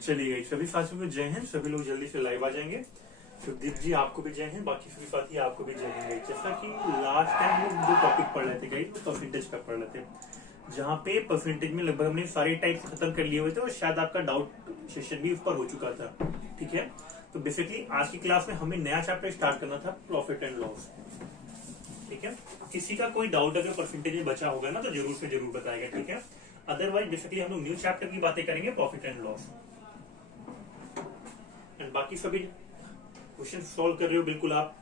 चलिए सभी साथियों को जय हिंद। सभी लोग जल्दी से लाइव आ जाएंगे। सुखदीप जी आपको भी जय हिंद, बाकी सभी साथी आपको भी जय हिंद। जैसा कि लास्ट टाइम लोग दो टॉपिक पढ़ रहे थे, कई परसेंटेज का पढ़ रहे थे, जहाँ पे परसेंटेज में लगभग हमने सारे टाइप्स खत्म कर लिए हुए थे और शायद आपका डाउट सेशन भी उस पर हो चुका था। ठीक है, तो बेसिकली आज की क्लास में हमें नया चैप्टर स्टार्ट करना था, प्रॉफिट एंड लॉस। ठीक है, किसी का कोई डाउट अगर परसेंटेज में बचा होगा ना तो जरूर से जरूर बताएगा। ठीक है, अदरवाइज बेसिकली हम लोग न्यू चैप्टर की बातें करेंगे, प्रॉफिट एंड लॉस। एंड बाकी सभी क्वेश्चन सॉल्व कर रहे हो बिल्कुल आप।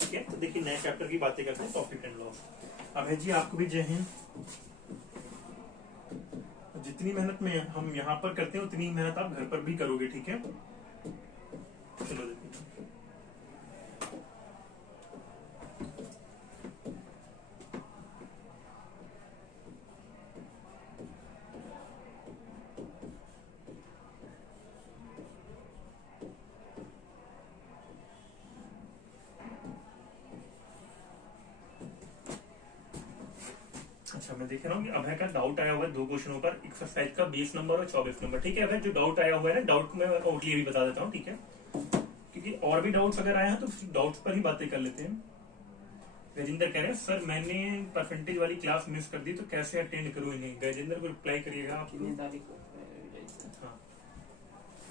ठीक है, तो देखिए नए चैप्टर की बातें करते हैं, प्रॉफिट एंड लॉस। अभय जी आपको भी जय हिंद। जितनी मेहनत में हम यहाँ पर करते हैं उतनी मेहनत आप घर पर भी करोगे। ठीक है, चलो देखिए अच्छा, मैं देख रहा हूँ कि अभय का डाउट आया हुआ है दो क्वेश्चनों पर, एक्सरसाइज का 20 नंबर और 24 नंबर। ठीक है अभय, जो डाउट आया हुआ है ना, डाउट को मैं आउटली भी बता देता हूँ। ठीक है, क्योंकि और भी डाउट्स अगर आए हैं तो डाउट्स पर ही बातें कर लेते हैं। गजेंद्र कह रहे हैं सर मैंने परसेंटेज वाली क्लास मिस कर दी तो कैसे अटेंड करूँ इन्हें। गजेंद्र को रिप्लाई करिएगा आप। हाँ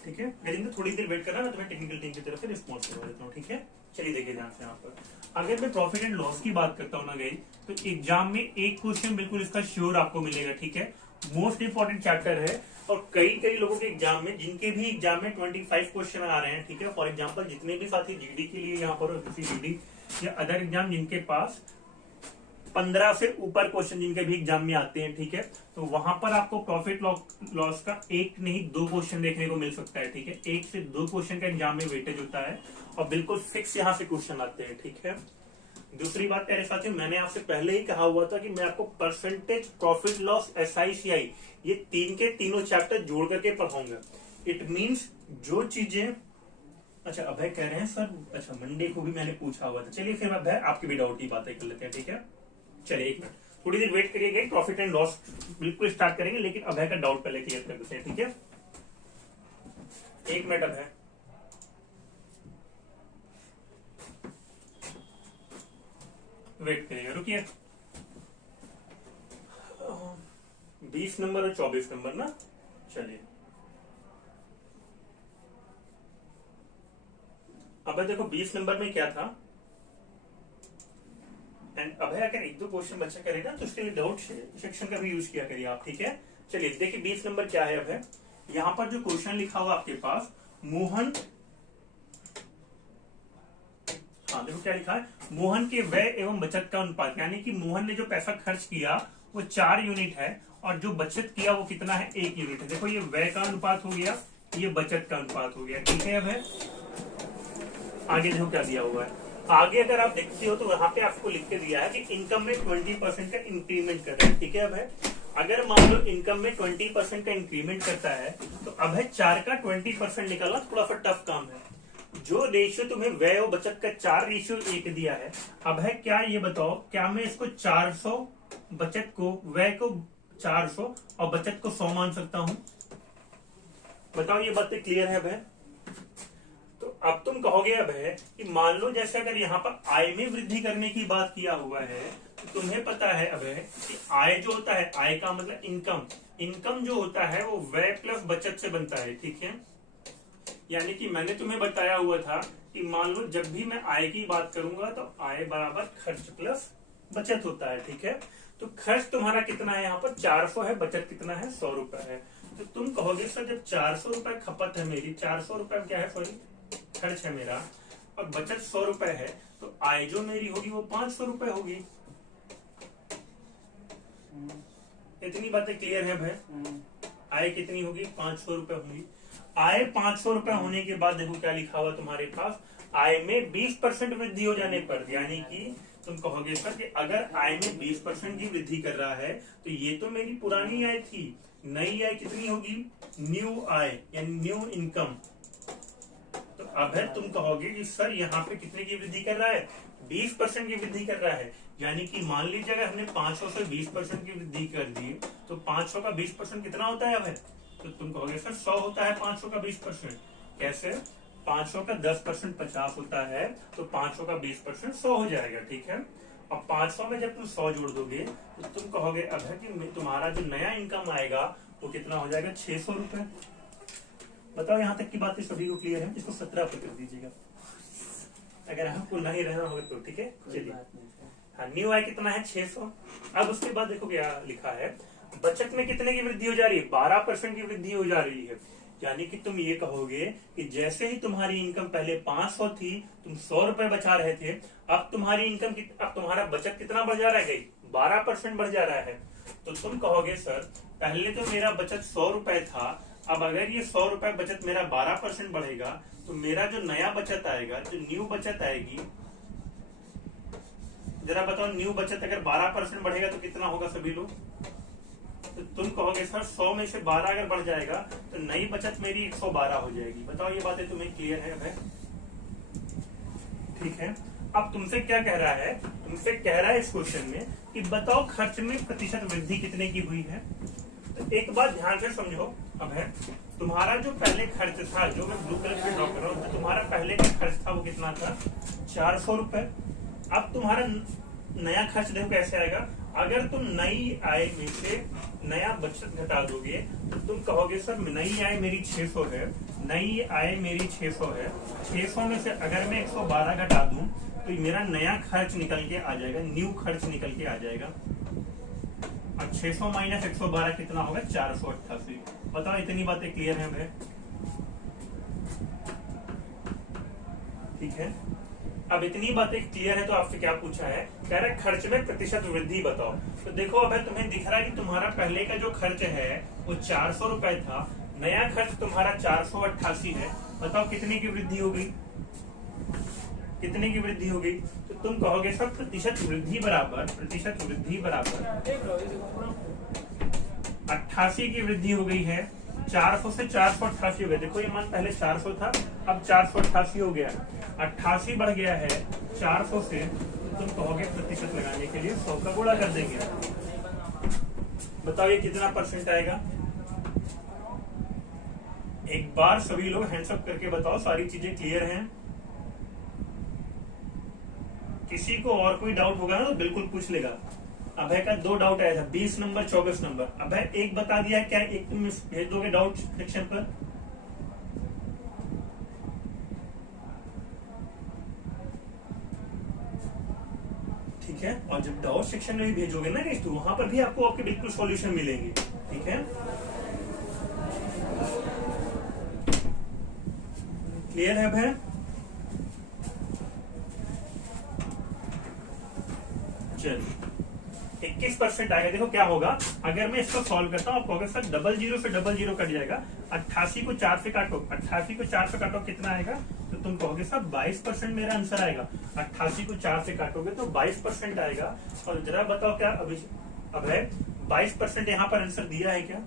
ठीक है गजेंद्र, थोड़ी देर वेट करना, मैं तुम्हें टेक्निकल टीम की तरफ से रिस्पॉन्स करवा देता हूँ। ठीक है, चलिए देखिए ध्यान से यहाँ पर। अगर मैं प्रॉफिट एंड लॉस की बात करता हूँ ना गई, तो एग्जाम में एक क्वेश्चन बिल्कुल इसका श्योर आपको मिलेगा। ठीक है, मोस्ट इंपॉर्टेंट चैप्टर है और कई लोगों के एग्जाम में, जिनके भी एग्जाम में 25 क्वेश्चन आ रहे हैं। ठीक है, फॉर एग्जाम्पल जितने भी साथी जीडी के लिए यहाँ पर किसी जीडी या अदर एग्जाम जिनके पास 15 से ऊपर क्वेश्चन जिनके भी एग्जाम में आते हैं, ठीक है, तो वहां पर आपको प्रॉफिट लॉस का एक नहीं दो क्वेश्चन देखने को मिल सकता है। ठीक है, एक से दो क्वेश्चन का एग्जाम में वेटेज होता है और बिल्कुल फिक्स यहाँ से क्वेश्चन आते हैं। ठीक है, दूसरी बात प्यारे साथियों, मैंने आपसे पहले ही कहा हुआ था कि मैं आपको परसेंटेज, प्रॉफिट लॉस, SICI ये तीन के तीनों चैप्टर जोड़ करके पढ़ाऊंगा। इट मीन्स जो चीजें, अच्छा अभय कह रहे हैं सर, अच्छा मंडे को भी मैंने पूछा हुआ था। चलिए फिर अभय आपकी भी डाउट की बातें कर लेते हैं। ठीक है, चलिए एक मिनट, थोड़ी देर वेट करिएगा, प्रॉफिट एंड लॉस बिल्कुल स्टार्ट करेंगे, लेकिन अभय का डाउट पहले क्लियर कर देते हैं। ठीक है, एक मिनट अभय, वेट करिएगा, रुकिए। 20 नंबर और 24 नंबर ना, चलिए अब देखो 20 नंबर में क्या था, एंड अभय अगर एक दो क्वेश्चन बच्चा करेगा तो उसके लिए डाउट सेक्शन का भी यूज किया करिए आप। ठीक है, चलिए देखिए 20 नंबर क्या है अभय। यहाँ पर जो क्वेश्चन लिखा हुआ आपके पास, मोहन, हाँ देखो क्या लिखा है, मोहन के व्यय एवं बचत का अनुपात, यानी कि मोहन ने जो पैसा खर्च किया वो 4 यूनिट है और जो बचत किया वो कितना है, 1 यूनिट है। देखो ये व्यय का अनुपात हो गया, ये बचत का अनुपात हो गया। ठीक है अभय, आगे देखो क्या दिया हुआ है। आगे अगर आप देखते हो तो वहां पे आपको लिख के दिया है कि इनकम में 20% का इंक्रीमेंट कर रहा है। ठीक है अभय, अगर मान लो इनकम में 20% का इंक्रीमेंट करता है तो अभय 4 का 20% निकालना थोड़ा सा टफ काम है। जो रेशियो तुम्हें व्यय और बचत का 4:1 दिया है, अभय क्या ये बताओ, क्या मैं इसको 400 बचत को, व्यय को 400 और बचत को 100 मान सकता हूं? बताओ, ये बातें क्लियर है अभय? तो अब तुम कहोगे अभय कि मान लो जैसे अगर यहाँ पर आय में वृद्धि करने की बात किया हुआ है, तो तुम्हें पता है अभय कि आय जो होता है, आय का मतलब इनकम, इनकम जो होता है वो व्यय प्लस बचत से बनता है। ठीक है, यानी कि मैंने तुम्हें बताया हुआ था कि मान लो जब भी मैं आय की बात करूंगा तो आय बराबर खर्च प्लस बचत होता है। ठीक है, तो खर्च तुम्हारा कितना है यहाँ पर, 400 है, बचत कितना है, 100 रुपए है। तो तुम कहोगे सर जब 400 रुपए खपत है मेरी, 400 रुपए क्या है, सॉरी खर्च है मेरा, और बचत 100 रुपए है, तो आय जो मेरी होगी वो 500 रुपए होगी। इतनी बातें क्लियर है भाई? आय कितनी होगी, 500 रुपए होगी। आय 500 रुपए होने के बाद देखो क्या लिखा हुआ तुम्हारे पास, आय में 20% वृद्धि हो जाने पर, यानी कि तुम कहोगे सर कि अगर आय में 20% की वृद्धि कर रहा है तो ये तो मेरी पुरानी आय थी, नई आय कितनी होगी, न्यू आय यानी न्यू इनकम। तो अब है तुम कहोगे कि सर यहाँ पे कितने की वृद्धि कर रहा है, 20% की वृद्धि कर रहा है। यानी कि मान लीजिए अगर हमने 500 से 20% की वृद्धि कर दी तो 500 का 20% कितना होता है, अब है तो तुम कहोगे सर 100 होता है 500 का 20%। कैसे? 500 का 10% 50 होता है, तो 500 का 20% 100 हो जाएगा। ठीक है, अब 500 में जब तुम 100 जोड़ दोगे तो तुम कहोगे अब है कि तुम्हारा जो नया इनकम आएगा वो कितना हो जाएगा? 600 रुपए। बताओ यहाँ तक की बातें सभी को क्लियर है? इसको 17 पर कर दीजिएगा अगर आपको नहीं रहना होगा तो। ठीक है, चलिए। हाँ, न्यू आय कितना है? 600। अब उसके बाद देखो क्या लिखा है, बचत में कितने की वृद्धि हो जा रही है? 12% की वृद्धि हो जा रही है। यानी कि तुम ये कहोगे कि जैसे ही तुम्हारी इनकम पहले 500 थी, तुम 100 रुपए बचा रहे थे, अब तुम्हारी इनकम अब तुम्हारा बचत कितना बढ़ जा रहा है? 12% बढ़ जा रहा है। तो तुम कहोगे सर पहले तो मेरा बचत 100 रुपए था, अब अगर ये 100 रुपए बचत मेरा 12% बढ़ेगा तो मेरा जो नया बचत आएगा, जो न्यू बचत आएगी, जरा बताओ न्यू बचत अगर 12% बढ़ेगा तो कितना होगा सभी लोग? तो तुम कहोगे सर 100 में से 12 अगर बढ़ जाएगा तो नई बचत मेरी 112 हो जाएगी। बताओ ये बातें तुम्हें क्लियर है भाई? ठीक है, अब तुमसे क्या कह रहा है? तुमसे कह रहा है इस क्वेश्चन में कि बताओ खर्च में प्रतिशत वृद्धि कितने की हुई है। तो एक बात ध्यान से समझो, अब है तुम्हारा जो पहले खर्च था, जो मैं ब्लू कलर में ड्रॉ कर रहा हूँ, तो तुम्हारा पहले का खर्च था वो कितना था? 400 रुपए। अब तुम्हारा नया खर्च देखो कैसे आएगा। अगर तुम नई आय में से नया बचत घटा दोगे तो तुम कहोगे सर नई आय मेरी 600 है, नई आय मेरी 600 है, 600 में से अगर मैं 112 घटा दूं तो मेरा नया खर्च निकल के आ जाएगा, न्यू खर्च निकल के आ जाएगा। अब 600 माइनस 112 कितना होगा? 488। बताओ इतनी बातें क्लियर है भाई? ठीक है, अब इतनी बातें क्लियर है तो आपसे क्या पूछा है? कह रहा है खर्च में प्रतिशत वृद्धि बताओ। तो देखो अब तुम्हें दिख रहा है कि तुम्हारा पहले का जो खर्च है वो 400 रुपए था, नया खर्च तुम्हारा 488 है। बताओ कितने की वृद्धि हो गई? कितने की वृद्धि हो गई? तो तुम कहोगे सर प्रतिशत वृद्धि बराबर 88 की वृद्धि हो गई है। 400 से 488 हो गया। देखो ये मान पहले 400 था, अब 488 हो गया, 88 बढ़ गया है 400 से। तो तुम कहोगे प्रतिशत लगाने के लिए 100 का गुणा कर देंगे। बताओ ये कितना परसेंट आएगा? एक बार सभी लोग हैंड्स अप करके बताओ सारी चीजें क्लियर हैं? किसी को और कोई डाउट होगा ना तो बिल्कुल पूछ लेगा। अभय का 2 डाउट आया था, 20 नंबर 24 नंबर। अभय एक बता दिया, क्या एक तुम भेज दोगे डाउट सेक्शन पर? ठीक है, और जब डाउट सेक्शन में भी भेजोगे ना तो वहां पर भी आपको आपके बिल्कुल सॉल्यूशन मिलेंगे। ठीक है, क्लियर है भैया? चलिए 21% आएगा। देखो क्या होगा अगर मैं इसको सॉल्व करता हूँ, आप कहोगे सर 00 से 00 कट जाएगा। 88 को 4 से काटो, 88 को 4 से काटो कितना आएगा? तो तुम कहोगे सर 22% मेरा आंसर आएगा। 88 को 4 से काटोगे तो 22% आएगा। और जरा बताओ क्या अभी अब है 22% यहाँ पर आंसर दिया है क्या?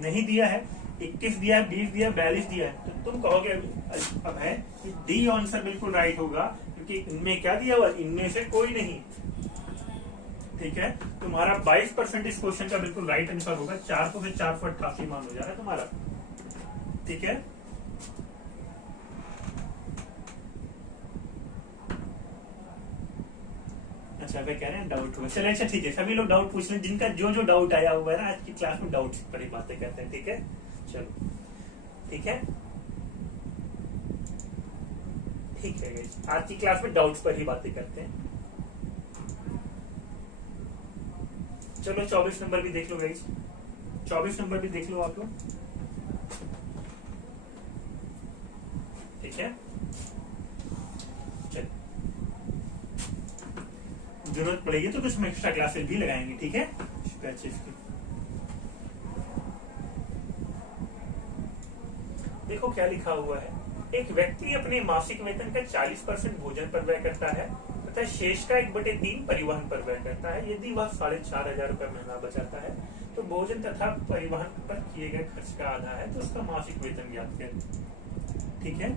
नहीं दिया है। 21 दिया है, 20 दिया है, 42 दिया है। तो तुम कहोगे अब है डी आंसर बिल्कुल राइट होगा, क्योंकि इनमें क्या दिया हुआ? इनमें से कोई नहीं। ठीक है, तुम्हारा 22% इस क्वेश्चन का बिल्कुल राइट आंसर होगा। 400 से 488 मान हो जा रहा है तुम्हारा। ठीक है, अच्छा वे कह रहे हैं डाउट हुआ। चले अच्छा ठीक है, सभी लोग डाउट पूछ लें जिनका जो जो डाउट आया हुआ है ना। आज की क्लास में डाउट पर ही बातें करते हैं। ठीक है, चलो ठीक है, ठीक है गाइस, आज की क्लास में डाउट्स पर ही बातें करते हैं। चलो 24 नंबर भी देख लो गाइस, 24 नंबर भी देख लो आप लोग। ठीक है, चलो जरूरत पड़ेगी तो कुछ एक्स्ट्रा क्लासेस भी लगाएंगे। ठीक है, देखो क्या लिखा हुआ है। एक व्यक्ति अपने मासिक वेतन का 40% भोजन पर व्यय करता है तथा शेष का 1/3 परिवहन पर व्यय करता है। यदि वह 4,500 रुपए महीना बचाता है तो भोजन तथा परिवहन पर किए गए खर्च का आधा है, तो उसका मासिक वेतन ज्ञात करें। ठीक है,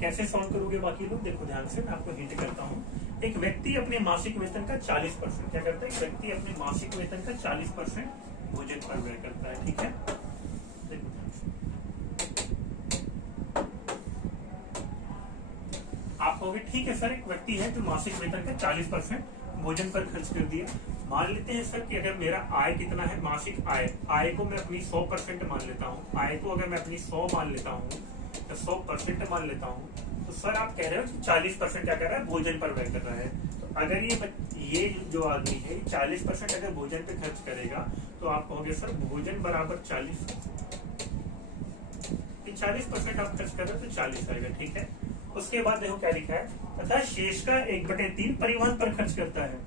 कैसे सॉल्व करोगे बाकी लोग? देखो ध्यान से, मैं आपको हिंट करता हूँ। एक व्यक्ति अपने मासिक वेतन का 40% क्या करता है? एक व्यक्ति अपने मासिक वेतन का 40% भोजन पर व्यय करता है। ठीक है, देखो आप कहोगे ठीक है सर, एक व्यक्ति है जो मासिक वेतन का 40% भोजन पर खर्च कर दिया। मान लेते हैं सर कि अगर मेरा आय कितना है, मासिक आय को मैं अपनी 100% मान लेता हूँ, आय को अगर मैं अपनी 100 मान लेता हूँ तो 100% मान लेता हूँ, तो सर आप कह रहे हो कि 40% क्या कर रहा है, भोजन पर व्यय कर रहा है। तो अगर ये जो आदमी है 40% अगर भोजन पे खर्च करेगा तो आप कहोगे सर भोजन बराबर 40% आप खर्च कर रहे हो तो 40 आएगा। ठीक है, उसके बाद देखो क्या लिखा है, तथा शेष का 1/3 परिवहन पर खर्च करता है।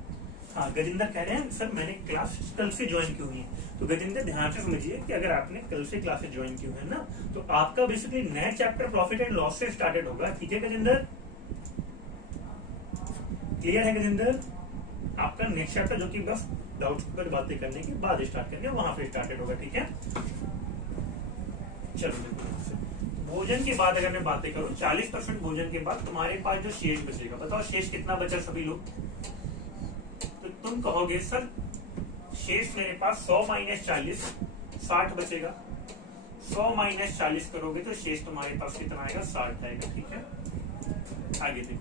हाँ, गजेंद्र कह रहे हैं सर मैंने क्लास कल से ज्वाइन की हुई है। तो गजेंद्र ध्यान से समझिए कि अगर आपने कल से क्लासेस ज्वाइन की हुई है ना, तो आपका बेसिकली नया चैप्टर प्रॉफिट एंड लॉस से स्टार्टेड होगा। ठीक है गजेंद्र, क्लियर है गजेंद्र? आपका नेक्स्ट चैप्टर जो कि बस डाउट्स पर बातें करने के बाद स्टार्ट करेंगे, वहां पे स्टार्टेड होगा। ठीक है, चलो भोजन के बाद अगर मैं बातें करूं, 40% भोजन के बाद तुम्हारे पास जो शेष बचेगा, बताओ शेष कितना बचा सभी लोग? तो तुम कहोगे सर शेष मेरे पास 100 - 40 60 बचेगा। 100 - 40 करोगे तो शेष तुम्हारे पास कितना आएगा, 60 आएगा। ठीक है, आगे देखो,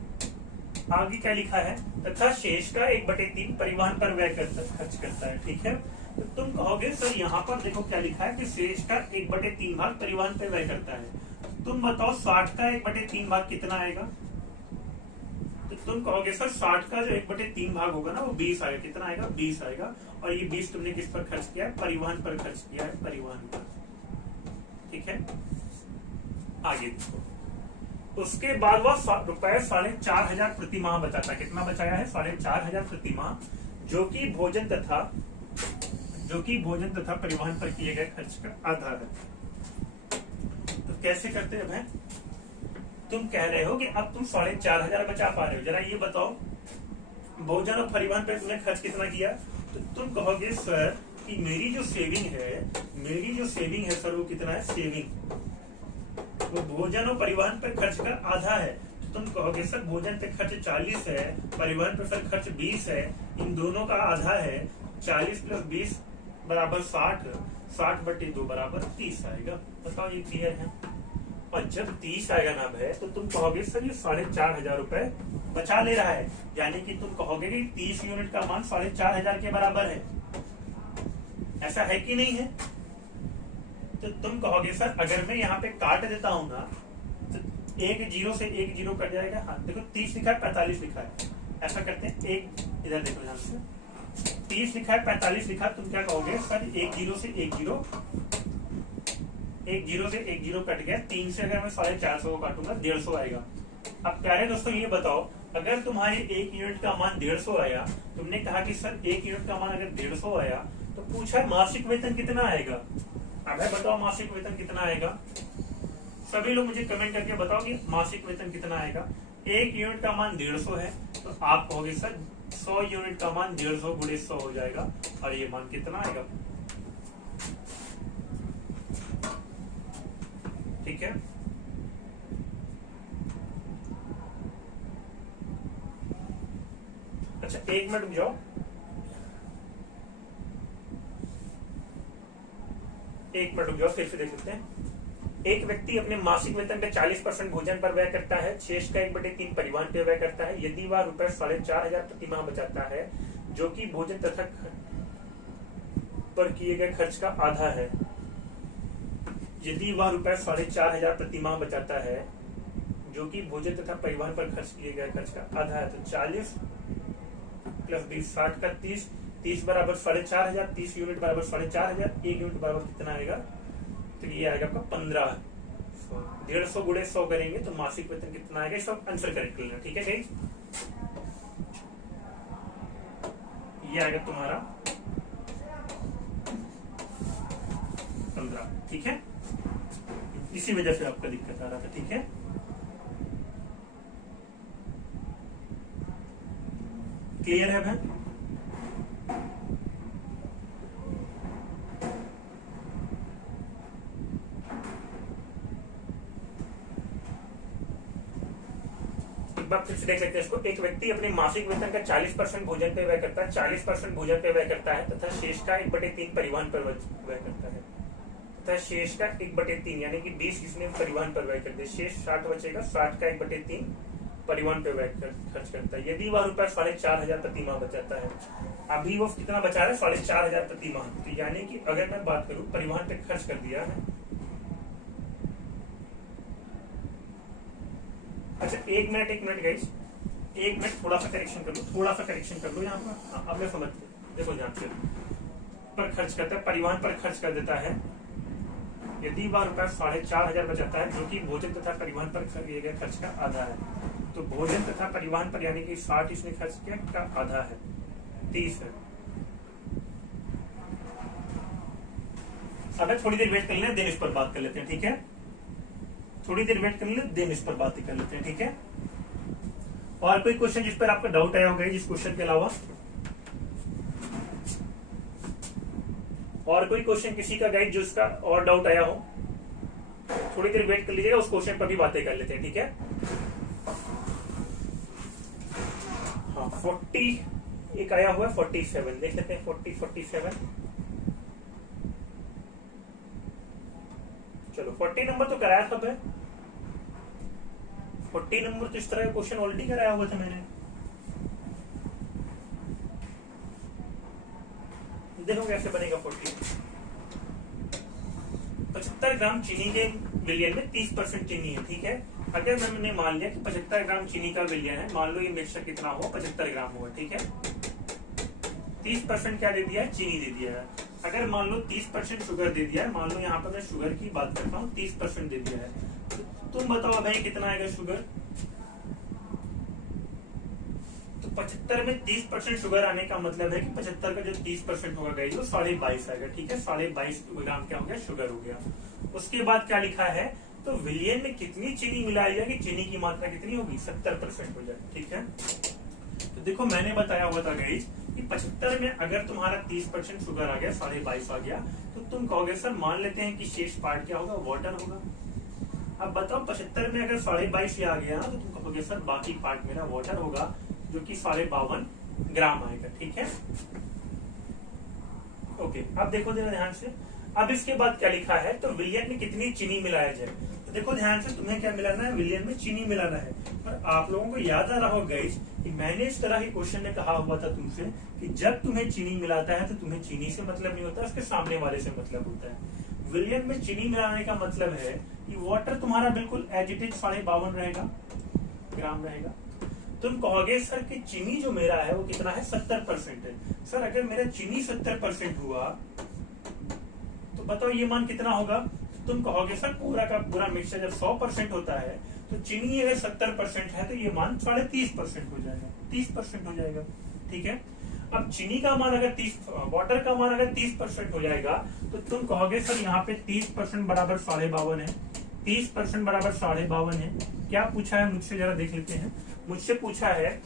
आगे क्या लिखा है, तथा शेष का 1/3 परिवहन पर व्यय खर्च करता है। ठीक है, तो तुम कहोगे सर यहाँ पर देखो क्या लिखा है कि शेष का 1/3 भाग परिवहन पर व्यय करता है। तुम बताओ 60 का 1/3 भाग कितना आएगा? तो तुम कहोगे सर 60 का जो 1/3 भाग होगा ना वो 20 आएगा। कितना आएगा? 20 आएगा। और ये 20 तुमने किस पर खर्च किया है? परिवहन पर खर्च किया है, परिवहन पर। ठीक है, आगे देखो, उसके बाद वह रुपए 4,500 प्रति माह बचाता है। कितना बचाया है? 4,500 प्रति माह, जो कि भोजन तथा परिवहन पर किए गए खर्च का आधा है। तो कैसे करते हैं भाई? तुम कह रहे हो कि अब तुम 4,500 बचा पा रहे हो, जरा ये बताओ भोजन और परिवहन पर तुमने खर्च कितना किया? तो तुम कहोगे सर कि मेरी जो सेविंग है सर वो कितना है? सेविंग वो भोजन और परिवहन पर खर्च का आधा है। तो तुम कहोगे सर भोजन पे खर्च 40 है, परिवहन पे सर खर्च 20 है, इन दोनों का आधा है। 40 + 20 बराबर 60, 60/2 बराबर 30 आएगा। बताओ ये क्लियर है? और जब 30 आएगा ना भाई, तो तुम कहोगे सर ये 4,500 रुपए बचा ले रहा है, यानी कि तुम कहोगे कि 30 यूनिट का मान 4,500 के बराबर है। ऐसा है कि नहीं है? तो तुम कहोगे सर अगर मैं यहाँ पे काट देता हूँ ना, तो एक 0 से 1 0 कट जाएगा। हाँ देखो 30 लिखा है, 45 लिखा है, ऐसा करते हैं। एक इधर देखो, ध्यान से 30 लिखा है, 45 लिखा है, तुम क्या कहोगे सर 1 0 से 1 0 कट गया। 3 से अगर मैं 450 को काटूंगा 150 आएगा। अब प्यारे दोस्तों ये बताओ, अगर तुम्हारे 1 यूनिट का मान 150 आया, तुमने कहा कि सर 1 यूनिट का मान अगर 150 आया, तो पूछा मासिक वेतन कितना आएगा? अब बताओ मासिक वेतन कितना आएगा? सभी लोग मुझे कमेंट करके बताओ कि मासिक वेतन कितना आएगा। 1 यूनिट का मान 150 है, तो आप कहोगे सर 100 यूनिट का मान 150 × 100 हो जाएगा, और ये मान कितना आएगा? ठीक है, अच्छा 1 मिनट रुक जाओ। फिर से देख लेते हैं। एक व्यक्ति अपने मासिक वेतन का 40% भोजन पर व्यय करता है, शेष का 1/3 परिवहन पर व्यय करता है। यदि वह रुपए 4,500 प्रति माह बचाता है, जो कि भोजन तथा पर किए गए खर्च का आधा है। यदि वह रुपए 4,500 प्रति माह बचाता है, जो कि भोजन तथा परिवहन पर खर्च किए गए खर्च का आधा है, तो 40 + 20 60 का 30, 30 बराबर 4,500, 30 यूनिट बराबर 4,500, 1 यूनिट बराबर कितना आएगा? तो ये आएगा आपका 15। 150 × 100 करेंगे तो मासिक वेतन कितना आएगा? सब आंसर करेक्ट कर लेना। ठीक है गाइस, ये आएगा तुम्हारा 15। ठीक है, इसी वजह से आपका दिक्कत आ रहा था। ठीक है, क्लियर है भाई? एक बार फिर से देख लेते हैं इसको। एक व्यक्ति अपने मासिक वेतन का 40% भोजन पे व्यय करता है, 40% भोजन पे व्यय करता है तथा शेष का 1/3 परिवहन पर व्यय करता है, तथा शेष का 1/3 यानी कि 20 इसने परिवहन पर व्यय कर दिया, शेष 60 बचेगा, 60 का 1/3 परिवहन पे व्यय खर्च करता है। यदि वह रुपया 4,500 प्रति माह बचाता है, अभी वो कितना बचा रहा है 4,500 प्रति माह, तो यानी कि अगर मैं बात करूं परिवहन पे खर्च कर दिया है। अच्छा एक मिनट गाइस, एक मिनट थोड़ा सा करेक्शन कर लो यहाँ पर। अब मैं समझ देखो ध्यान से, पर खर्च करता है, परिवहन पर खर्च कर देता है। यदि वह रुपया 4,500 बचाता है, जो कि भोजन तथा परिवहन पर किए गए खर्च का आधा है, तो भोजन तथा परिवहन पर यानी कि 60 इसने खर्च किया का आधा है, 30 है। अगर थोड़ी देर वेट कर लें, देन इस पर बात कर लेते हैं, ठीक है? थोड़ी देर वेट कर लें, देन इस पर बात कर लेते हैं, ठीक है? और कोई क्वेश्चन जिस पर आपका डाउट आया होगा इस क्वेश्चन के अलावा? और कोई क्वेश्चन किसी का गाइड जो उसका और डाउट आया हो? थोड़ी देर वेट कर लीजिएगा, उस क्वेश्चन पर भी बातें कर लेते हैं, ठीक है? हाँ 40 एक आया हुआ है, 47 देख लेते हैं, 47। चलो 40 नंबर तो कराया सब है, 40 नंबर तो इस तरह का क्वेश्चन ऑलरेडी कराया हुआ था मैंने। देखो कैसे बनेगा 40। 75 ग्राम चीनी के विलयन में 30% चीनी है, ठीक है? अगर मैंने मान लिया कि 75 ग्राम चीनी का विलयन है, मान लो ये मिक्सचर कितना हुआ 75 ग्राम हुआ, ठीक है? 30% क्या दे दिया है? चीनी दे दिया है। अगर मान लो 30% शुगर दे दिया है, मान लो यहाँ पर मैं शुगर की बात करता हूँ, 30% दे दिया है, तो तुम बताओ भाई कितना आएगा शुगर? तो 75 में 30% शुगर आने का मतलब है कि 75 का जो 30% होगा गाइस वो 22.5 आएगा, ठीक है? 22.5 ग्राम क्या हो गया? शुगर हो गया। उसके बाद क्या लिखा है? तो विलयन में कितनी चीनी मिलाई जाएगी? चीनी की मात्रा कितनी होगी? 70% हो जाए, ठीक है? तो देखो मैंने बताया हुआ था गाइस कि 75 में अगर तुम्हारा 30% शुगर आ गया, 22.5 आ गया, तो तुम कहोगे सर मान लेते हैं कि शेष पार्ट क्या होगा? वाटर होगा। अब बताओ 75 में अगर 22.5 आ गया तो तुम कहोगे सर बाकी पार्ट मेरा वाटर होगा, जो कि 52 ग्राम आएगा, ठीक है? ओके, अब देखो जरा ध्यान से। अब इसके बाद क्या लिखा है? तो विलयन में कितनी चीनी मिलाया जाए। तो देखो ध्यान से, तुम्हें क्या मिलाना है? विलयन में चीनी मिलाना है। पर आप लोगों को याद आ रहा होगा गाइस कि मैंने इस तरह के क्वेश्चन में कहा हुआ था तुमसे कि जब तुम्हें चीनी मिलाता है तो तुम्हें चीनी से मतलब नहीं होता, उसके सामने वाले से मतलब होता है। विलयन में चीनी मिलाने का मतलब है कि वाटर तुम्हारा बिल्कुल एज इट इज 52 रहेगा ग्राम रहेगा। तुम कहोगे सर कि चीनी जो मेरा है वो कितना है? 70% है। सर अगर मेरा चीनी 70% हुआ तो बताओ ये मान कितना होगा? तुम कहोगे सर पूरा का पूरा मिक्सचर जब 100% होता है तो चीनी अगर 70% है तो ये मान 30.5% हो जाएगा, 30% हो जाएगा, ठीक है? अब चीनी का मान अगर 30, वाटर का मान अगर 30% हो जाएगा तो तुम कहोगे सर यहाँ पे 30% बराबर 52 है, 30% बराबर 52 है। क्या पूछा है मुझसे? जरा देख लेते हैं। मुझसे पूछा है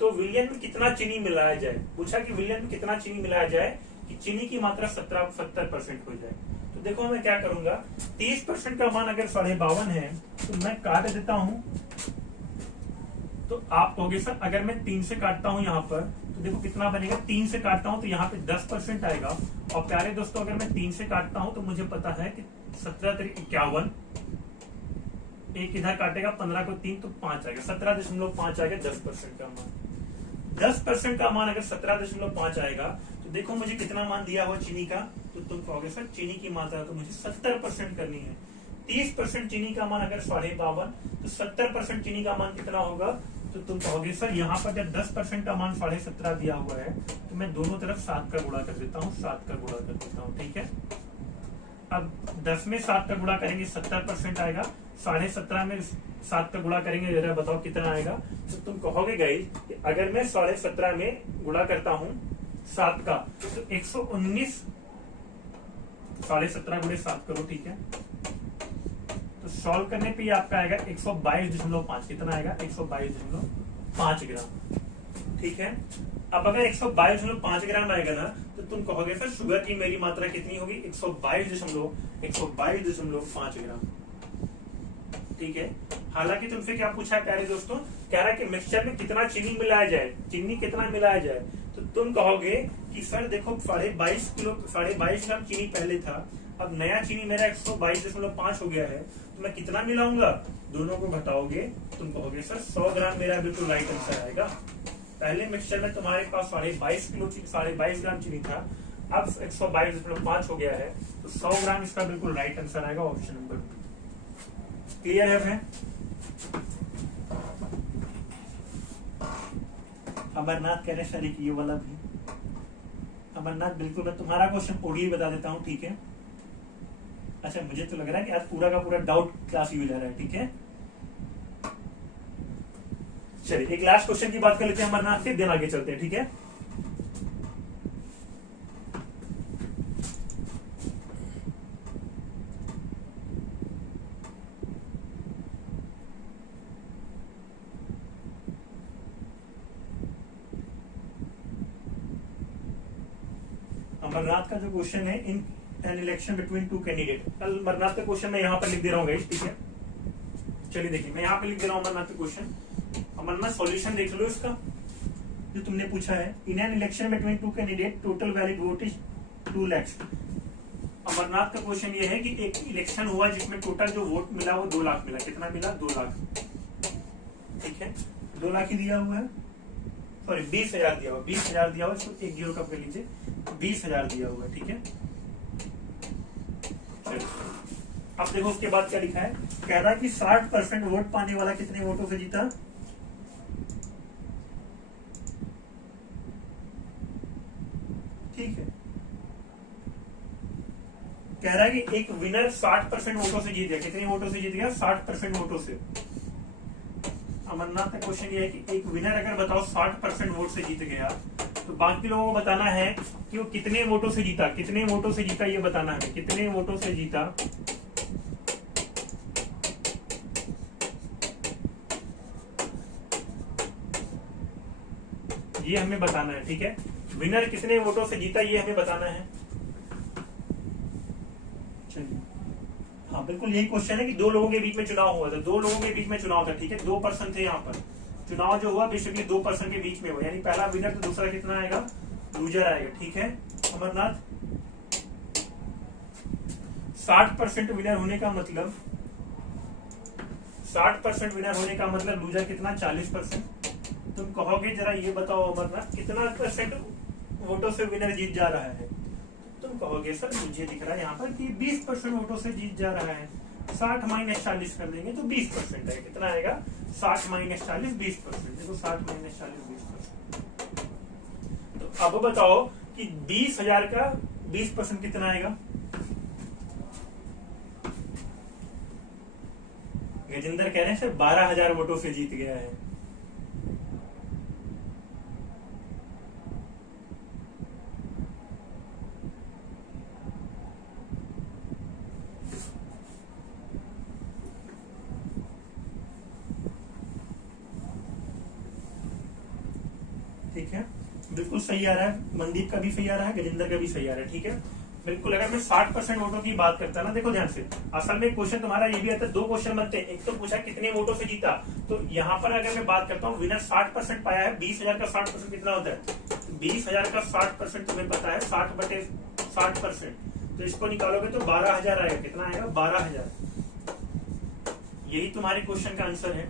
तो विलयन में कितना चीनी मिलाया जाए। पूछा कि विलयन में कितना चीनी मिलाया जाए कि चीनी की मात्रा 70% हो जाए। तो देखो मैं क्या करूंगा, 30% का मान अगर 52 है तो मैं काट देता हूं। तो आप कहोगे सर अगर मैं 3 से काटता हूं यहाँ पर तो देखो कितना बनेगा? 3 से काटता हूं तो यहाँ पे 10% आएगा। और प्यारे दोस्तों अगर मैं 3 से काटता हूं तो मुझे पता है कि 17 × 51, एक इधर काटेगा 15 को 3 तो 5 आएगा, 17.5 आएगा 10% का मान। 10% का मान अगर 17.5 आएगा तो देखो मुझे कितना मान दिया हुआ चीनी का। तो तुम कहोगे सर चीनी की मात्रा तो मुझे 70% करनी है। 30% चीनी का मान अगर 52 तो 70% चीनी का मान कितना होगा? तो तुम कहोगे सर यहाँ पर जब 10% का मान 17.5 दिया हुआ है तो मैं दोनों तरफ 7 का गुणा कर देता हूँ, 7 का गुणा कर देता हूँ, ठीक है? अब 10 में 7 का गुणा करेंगे 70% आएगा, 17.5 में 7 का गुणा करेंगे, जरा बताओ कितना आएगा? तो तुम कहोगे गाइस कि अगर मैं 17.5 में गुणा करता हूँ 7 का तो 119, 17.5 गुणे 7 करो, ठीक है? तो सॉल्व करने पे आपका आएगा 122.5। कितना आएगा? 122.5 ग्राम, ठीक है? अब अगर 122.5 ग्राम आएगा ना तो तुम कहोगे सर शुगर की मेरी मात्रा कितनी होगी? 122.5 ग्राम, ठीक है। हालांकि तुमसे क्या पूछा है प्यारे दोस्तों, कह रहा है कि मिक्सचर में कितना चीनी मिलाया जाए, चीनी कितना मिलाया जाए। तो तुम कहोगे कि सर देखो 22.5 ग्राम चीनी पहले था, अब नया चीनी मेरा 122.5 हो गया है, तो मैं कितना मिलाऊंगा, दोनों को घटाओगे, तुम कहोगे सर 100 ग्राम मेरा बिल्कुल राइट आंसर आएगा। पहले मिक्सचर में तुम्हारे पास 22.5 ग्राम चीनी था, अब 122.5 हो गया है, तो 100 ग्राम इसका बिल्कुल राइट आंसर आएगा, ऑप्शन नंबर बी। क्लियर है फ्रेंड? अमरनाथ कह रहे सर ये वाला भी। अमरनाथ बिल्कुल मैं तुम्हारा क्वेश्चन ओडी बता देता हूँ, ठीक है। अच्छा मुझे तो लग रहा है कि आज पूरा का पूरा डाउट क्लास ही हो जा रहा है, ठीक है। चलिए एक लास्ट क्वेश्चन की बात कर लेते हैं अमरनाथ के, दिन आगे चलते हैं, ठीक है। अमरनाथ का जो क्वेश्चन है, in an election between two candidate, कल अमरनाथ का क्वेश्चन मैं यहाँ पर लिख दे रहा हूँ गाइस, ठीक है। चलिए देखिए मैं यहाँ पे लिख दे रहा हूँ अमरनाथ का क्वेश्चन। अमरनाथ सॉल्यूशन देख लो इसका जो तुमने पूछा है। In an election between two candidate total valid vote is 2 lakh. Amarnath का क्वेश्चन ये है कि एक इलेक्शन हुआ जिसमें टोटल जो वोट मिला वो 2 लाख मिला। कितना मिला? 2 लाख, ठीक है। 2 लाख ही दिया हुआ है, सॉरी 20,000 दिया हुआ, 20,000 दिया हुआ, इसको 1 0 कब कर लीजिए, 20,000 दिया हुआ है, ठीक है। अब देखो उसके बाद क्या लिखा है, कह रहा है कि 60% वोट पाने वाला कितने वोटों से जीता? ठीक है, कह रहा है कि एक विनर 60% वोटों से जीत गया। कितने वोटों से जीत गया? 60% वोटों से। अमरनाथ का क्वेश्चन ये है कि एक विनर अगर बताओ 60% वोट से जीत गया, तो बाकी लोगों को बताना है कि वो कितने वोटों से जीता। कितने वोटों से जीता ये बताना है, कितने वोटों से जीता ये हमें बताना है, ठीक है। विनर कितने वोटों से जीता ये हमें बताना है। चलिए हाँ बिल्कुल यही क्वेश्चन है कि 2 लोगों के बीच में चुनाव हुआ था, 2 लोगों के बीच में चुनाव था, ठीक है। 2 पर्सन थे यहाँ पर, चुनाव जो हुआ बेसिकली 2 पर्सन के बीच में हुआ, यानी पहला विनर तो दूसरा कितना आएगा? लूजर आएगा, ठीक है। अमरनाथ 60% विनर होने का मतलब 60% विनर होने का मतलब लूजर कितना? 40%। तुम कहोगे जरा ये बताओ अमरनाथ कितना परसेंट वोटों से विनर जीत जा रहा है? तुम कहोगे सर मुझे दिख रहा है यहाँ पर कि 20% वोटों से जीत जा रहा है। 60 - 40 कर देंगे तो 20% है। कितना आएगा? 60 - 40 20%। देखो 60 - 40 20%। तो अब बताओ कि 20,000 का 20% कितना आएगा? गजेंद्र कह रहे हैं सर 12,000 वोटों से जीत गया है। ठीक है, बिल्कुल सही आ रहा है। मनदीप का भी सही आ रहा है, गजेंद्र का भी सही आ रहा है, ठीक है। बिल्कुल अगर मैं 60% वोटों की बात करता ना, देखो ध्यान से, असल में क्वेश्चन तुम्हारा ये भी आता है, 2 क्वेश्चन बनते हैं। एक तो पूछा कितने वोटों से जीता, तो यहाँ पर अगर मैं बात करता हूँ विनर 60% पाया है, 20,000 का 60% कितना होता है? 20,000 का 60% तुम्हें पता है 60/60%, तो इसको निकालोगे तो 12,000 आएगा। कितना आएगा? 12,000। यही तुम्हारे क्वेश्चन का आंसर है,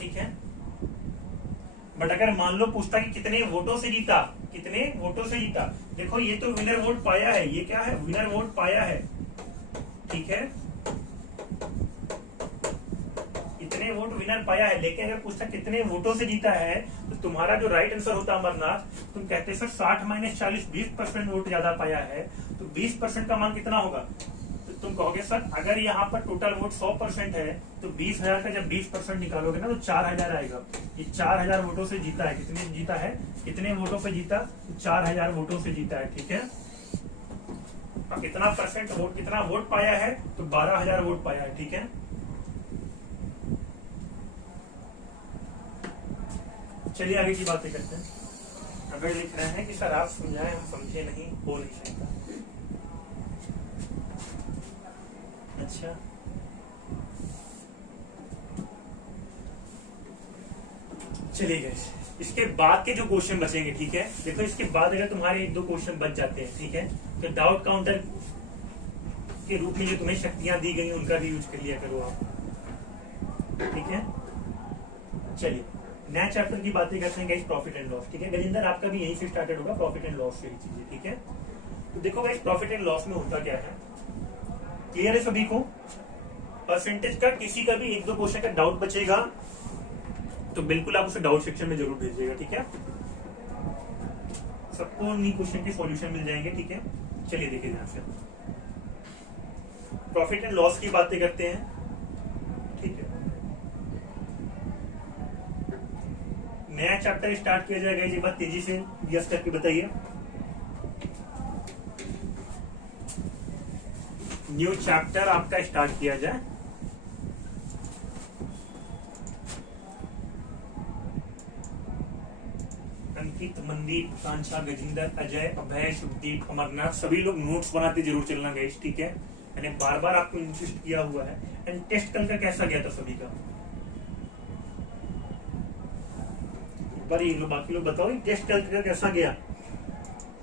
ठीक है। बट अगर मान लो पूछता कि कितने वोटों से जीता, कितने वोटों से जीता, देखो ये तो विनर वोट पाया है, ये क्या है? विनर वोट पाया है, ठीक है। इतने वोट विनर पाया है, लेकिन अगर पूछता कितने वोटों से जीता है, तो तुम्हारा जो राइट आंसर होता अमरनाथ, तुम कहते सर 60 - 40 20% वोट ज्यादा पाया है, तो 20% का मान कितना होगा? तो तुम कहोगे सर अगर यहाँ पर टोटल वोट 100% है, तो 20,000 का जब 20% निकालोगे ना तो 4,000 आएगा। ये 4,000 वोटों से जीता है। कितने जीता है? कितने वोटों से जीता? 4,000 वोटों से जीता है, ठीक है। अब कितना परसेंट वोट, कितना वोट पाया है? तो 12,000 वोट पाया है, ठीक है। चलिए आगे की बातें करते हैं। अगर लिख रहे हैं कि सर आप समझाएं हम समझे नहीं, हो नहीं सकता। अच्छा चलिए गाइस, इसके बाद के जो क्वेश्चन बचेंगे, ठीक है, देखो इसके बाद अगर तुम्हारे एक दो क्वेश्चन बच जाते हैं, ठीक है, तो डाउट काउंटर के रूप में जो तुम्हें शक्तियां दी गई उनका भी यूज कर लिया करो आप, ठीक है। चलिए नया चैप्टर की बातें करते हैं गाइस, प्रॉफिट एंड लॉस, ठीक है। गजेंद्र आपका भी यहीं से स्टार्टेड होगा, प्रॉफिट एंड लॉस से ही चीजें, ठीक है। तो देखो गाइस, प्रॉफिट एंड लॉस में होता क्या है, क्लियर है सभी को? परसेंटेज का किसी का भी एक दो क्वेश्चन का डाउट बचेगा तो बिल्कुल आप उसे डाउट सेक्शन में जरूर भेजिएगा, ठीक है। सबको उन्हीं क्वेश्चन के सॉल्यूशन मिल जाएंगे, ठीक है। चलिए देखिए ध्यान से, प्रॉफिट एंड लॉस की बातें करते हैं, ठीक है। नया चैप्टर स्टार्ट किया जाएगा, ये बात तेजी से यस करके बताइए। न्यू चैप्टर आपका स्टार्ट किया जाए। अंकित, मनदीप, कांक्षा, गजेंद्र, अजय, अभय, शुभदीप, अमरनाथ, सभी लोग नोट्स बनाते जरूर चलना गाइस, ठीक है। मैंने बार बार आपको इंसिस्ट किया हुआ है। एंड टेस्ट कल का कैसा गया था सभी का, पर ये लोग बाकी लोग बताओ, टेस्ट कल का कैसा गया?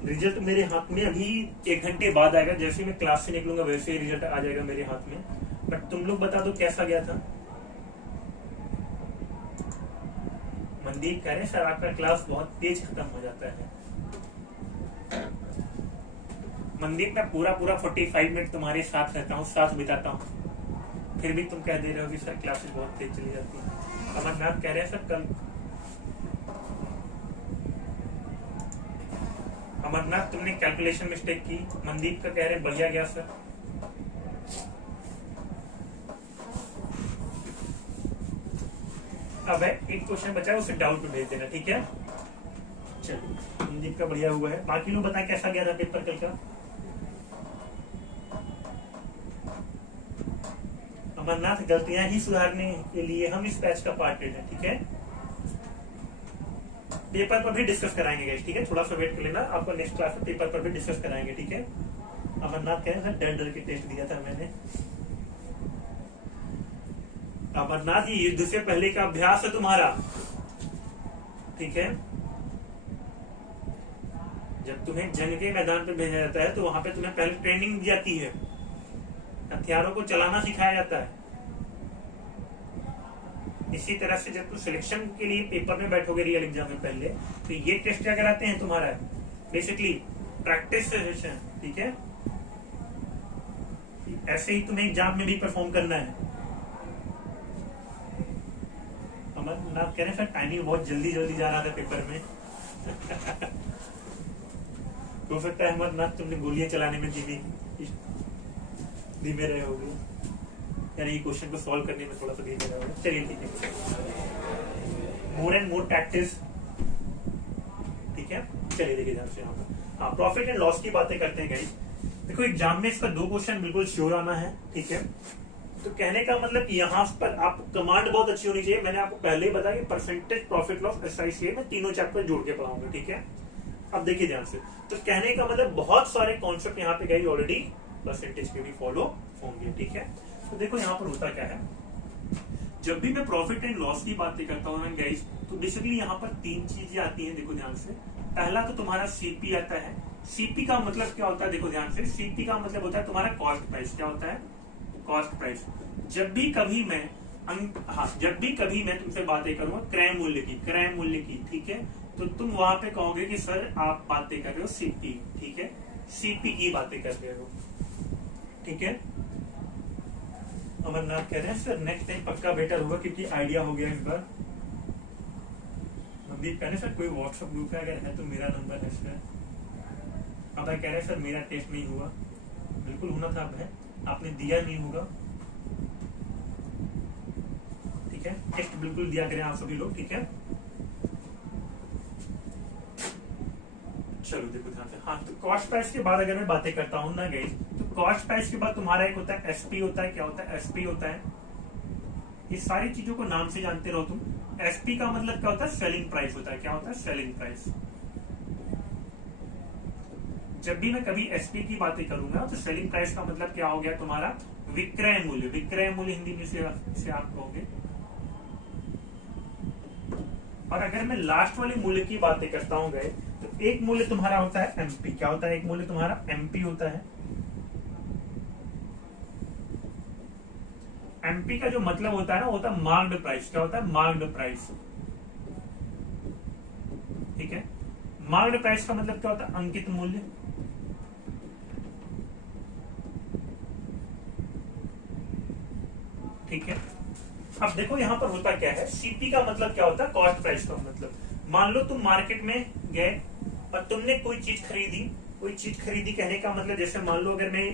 रिजल्ट मेरे हाथ में अभी 1 घंटे बाद आएगा, जैसे मैं क्लास से निकलूंगा वैसे ही रिजल्ट आ जाएगा मेरे हाथ में। बट तुम लोग बता दो कैसा गया था। मनदीप कह रहे सर आपका क्लास बहुत तेज खत्म हो जाता है। मनदीप मैं पूरा 45 मिनट तुम्हारे साथ रहता हूँ, साथ बिताता हूँ, फिर भी तुम कह दे रहे हो कि सर क्लासेस बहुत तेज चली जाती है। अमरनाथ कह रहे हैं सर कल, अमरनाथ तुमने कैलकुलेशन मिस्टेक की। मनदीप का कह रहे हैं बढ़िया गया सर। अब एक क्वेश्चन बचा है, उसे डाउट में भेज देना, ठीक है। चलो मनदीप का बढ़िया हुआ है, बाकी लोग बताएं कैसा गया था पेपर कल का। अमरनाथ, गलतियां ही सुधारने के लिए हम इस बैच का पार्ट हैं, ठीक है। पेपर पर भी डिस्कस कराएंगे गाइस, ठीक है। थोड़ा सा वेट कर लेना, आपको नेक्स्ट क्लास में पेपर पर भी डिस्कस कराएंगे, ठीक है। अमरनाथ कह रहे हैं डर डर के टेस्ट दिया था मैंने। अमरनाथ ये युद्ध से पहले का अभ्यास है तुम्हारा, ठीक है। जब तुम्हें जंग के मैदान पे भेजा जाता है तो वहां पे तुम्हें पहले ट्रेनिंग दी जाती है, हथियारों को चलाना सिखाया जाता है। इसी तरह से जब तुम सिलेक्शन के लिए पेपर में बैठोगे रियल एग्जाम में पहले, तो ये टेस्ट क्या कराते हैं तुम्हारा, बेसिकली प्रैक्टिस सेशन, ठीक है। ऐसे ही तुम्हें एग्जाम में भी परफॉर्म करना है। अमरनाथ कह रहे हैं सर टाइमिंग बहुत जल्दी जल्दी जा रहा था पेपर में। हो सकता है अमरनाथ तुमने गोलियां चलाने में धीमे रहे होगे, यानी ये क्वेश्चन को सॉल्व करने में थोड़ा सा धीमे रहे होगे। चलिए ठीक है, मोर एंड मोर प्रैक्टिस, ठीक है। चलिए देखिए ध्यान से यहाँ पर, हाँ प्रॉफिट एंड लॉस की बातें करते हैं गाइस। देखो एग्जाम में इसका 2 क्वेश्चन बिल्कुल श्योर आना है, ठीक है। तो कहने का मतलब यहाँ पर आप कमांड बहुत अच्छी होनी चाहिए। मैंने आपको पहले ही बताया कि परसेंटेज, प्रॉफिट लॉस, SICA में तीनों चैप्टर जोड़ के पढ़ाऊंगा, ठीक है। अब देखिए ध्यान से, तो कहने का मतलब बहुत सारे कॉन्सेप्ट यहाँ पे गई ऑलरेडी परसेंटेज के भी फॉलो होंगे, ठीक है। तो देखो यहाँ पर होता क्या है, जब भी मैं प्रॉफिट एंड लॉस की बातें करता हूँ ना गाइस, तो बेसिकली यहाँ पर 3 चीजें आती हैं, देखो ध्यान से। पहला तो तुम्हारा CP आता है। CP का मतलब क्या होता है, देखो ध्यान से, CP का मतलब होता है तुम्हारा कॉस्ट प्राइस। क्या होता है? Cost price. जब भी कभी मैं तुमसे बातें करूंगा क्रय मूल्य की, ठीक है, तो तुम वहां पे कहोगे कि सर आप बातें कर रहे हो CP, ठीक है, CP की बातें कर रहे हो, ठीक है। अमरनाथ कह रहे हैं सर नेक्स्ट टाइम पक्का बेटर होगा क्योंकि आइडिया हो गया इस बार। मनदीप कह रहे हैं सर कोई व्हाट्सएप ग्रुप है, अगर है तो मेरा नंबर है सर। अब कह रहे हैं सर मेरा टेस्ट नहीं हुआ। बिल्कुल होना था, अब है आपने दिया नहीं होगा, ठीक है। टेस्ट बिल्कुल दिया करें आप सभी लोग, ठीक है। चलो देखो ध्यान से, हाँ तो कॉस्ट प्राइस के बाद अगर मैं बातें करता हूँ ना गाइस, तो कॉस्ट प्राइस के बाद तुम्हारा एक होता है SP होता है। क्या होता है? SP होता है। ये सारी चीजों को नाम से जानते रहो तुम। SP का मतलब क्या होता है? सेलिंग प्राइस होता है। क्या होता है? Selling price. जब भी मैं कभी SP की बातें करूंगा तो सेलिंग प्राइस का मतलब क्या हो गया तुम्हारा? विक्रय मूल्य। विक्रय मूल्य हिंदी में से आप कहोगे और अगर मैं लास्ट वाले मूल्य की बातें करता हूं गए, तो एक मूल्य तुम्हारा होता है एमपी। क्या होता है? एक मूल्य तुम्हारा एमपी होता है। एमपी का जो मतलब होता है ना, होता है मार्क्ड प्राइस। क्या होता है? Marked price. ठीक है, मार्क्ड प्राइस का मतलब क्या होता है? अंकित मूल्य। ठीक है, अब देखो यहां पर होता क्या है, सीपी का मतलब क्या होता है? कॉस्ट प्राइस का मतलब। मान लो तुम मार्केट में गए और तुमने कोई चीज खरीदी। कोई चीज खरीदी कहने का मतलब, जैसे मान लो अगर मैं